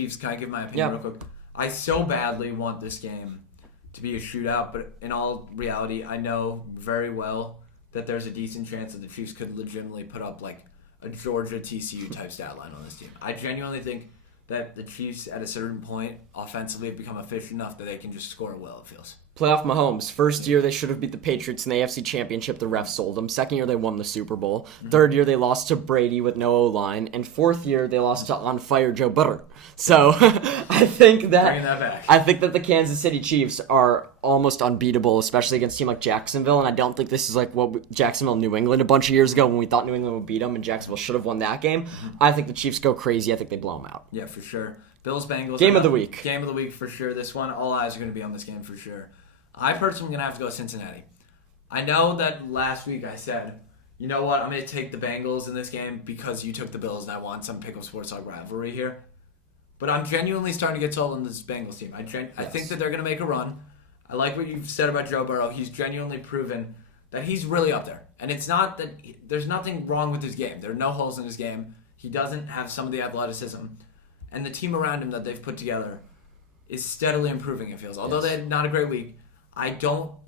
Chiefs, can I give my opinion real quick? I so badly want this game to be a shootout, but in all reality, I know very well that there's a decent chance that the Chiefs could legitimately put up like a Georgia TCU type stat line on this team. I genuinely think that the Chiefs at a certain point offensively have become efficient enough that they can just score at will, it feels. Playoff Mahomes. First year, they should have beat the Patriots in the AFC Championship. The refs sold them. Second year, they won the Super Bowl. Third year, they lost to Brady with no O-line. And fourth year, they lost to on-fire Joe Burrow. So I think that Bringing that back. I think that the Kansas City Chiefs are almost unbeatable, especially against a team like Jacksonville. And I don't think this is like what Jacksonville and New England a bunch of years ago when we thought New England would beat them and Jacksonville should have won that game. I think the Chiefs go crazy. I think they blow them out. Yeah, for sure. Bills-Bengals. Game of the week. Game of the week for sure. This one, all eyes are going to be on this game for sure. I personally am going to have to go Cincinnati. I know that last week I said, you know what, I'm going to take the Bengals in this game because you took the Bills and I want some pick-up sports talk rivalry here. But I'm genuinely starting to get sold on this Bengals team. I think that they're going to make a run. I like what you've said about Joe Burrow. He's genuinely proven that he's really up there. And it's not that there's nothing wrong with his game. There are no holes in his game. He doesn't have some of the athleticism. And the team around him that they've put together is steadily improving, it feels. Although they had not a great week,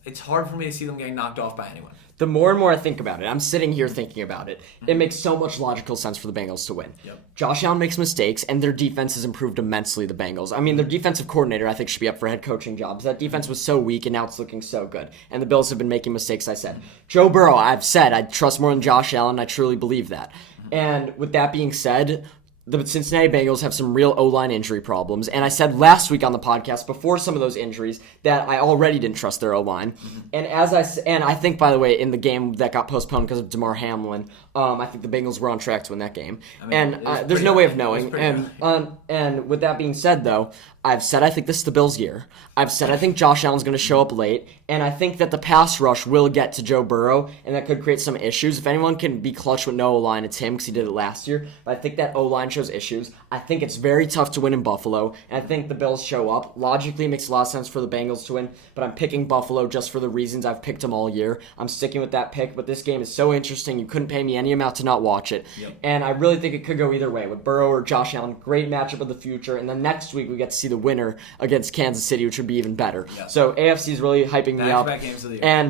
it's hard for me to see them getting knocked off by anyone. The more and more I think about it, I'm sitting here thinking about it, it makes so much logical sense for the Bengals to win. Yep. Josh Allen makes mistakes, and their defense has improved immensely, the Bengals. I mean, their defensive coordinator, I think, should be up for head coaching jobs. That defense was so weak, and now it's looking so good. And the Bills have been making mistakes, I said. Joe Burrow, I've said, I trust more than Josh Allen, I truly believe that. And with that being said, the Cincinnati Bengals have some real O-line injury problems, and I said last week on the podcast before some of those injuries that I already didn't trust their O-line. And I think, by the way, in the game that got postponed because of DeMar Hamlin, I think the Bengals were on track to win that game. I mean, and there's no way of knowing. And with that being said, though, I've said I think this is the Bills' year. I've said I think Josh Allen's going to show up late, and I think that the pass rush will get to Joe Burrow, and that could create some issues. If anyone can be clutch with no O-line, it's him because he did it last year. But I think that O-line shows issues. I think it's very tough to win in Buffalo, and I think the Bills show up. Logically, it makes a lot of sense for the Bengals to win, but I'm picking Buffalo just for the reasons I've picked them all year. I'm sticking with that pick, but this game is so interesting. You couldn't pay me any amount to not watch it. Yep. And I really think it could go either way with Burrow or Josh Allen. Great matchup of the future. And then next week we get to see the winner against Kansas City, which would be even better. Yep. So AFC is really hyping me up. Back-to-back games of the year. And